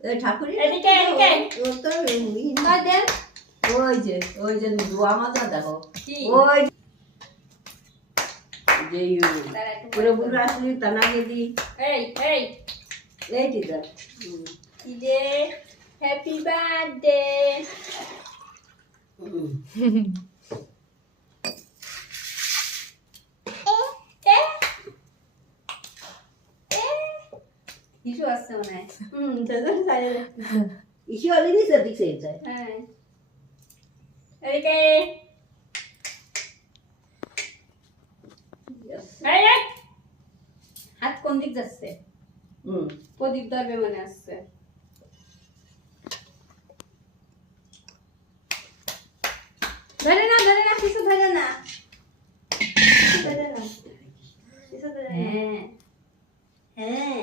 ঠাকুরের এদিকে এদিকে ও তো দেন ওই যে দোয়া মাথা দেখো কি ওই যে তারা একটু পুরো পুরো আসলে তানাকে দি এই এই এই ঠিক আছে কি যে হ্যাপি বার্থডে কিছু আসছে মনে হয় সেটা side issue already setting set যায় হ্যাঁ এদিকে এই এই হাত কোন দিক যাচ্ছে প্রদীপ ধরবে মনে আসছে ধরে না কিছু ধরে না কিছু ধরে না হ্যাঁ হ্যাঁ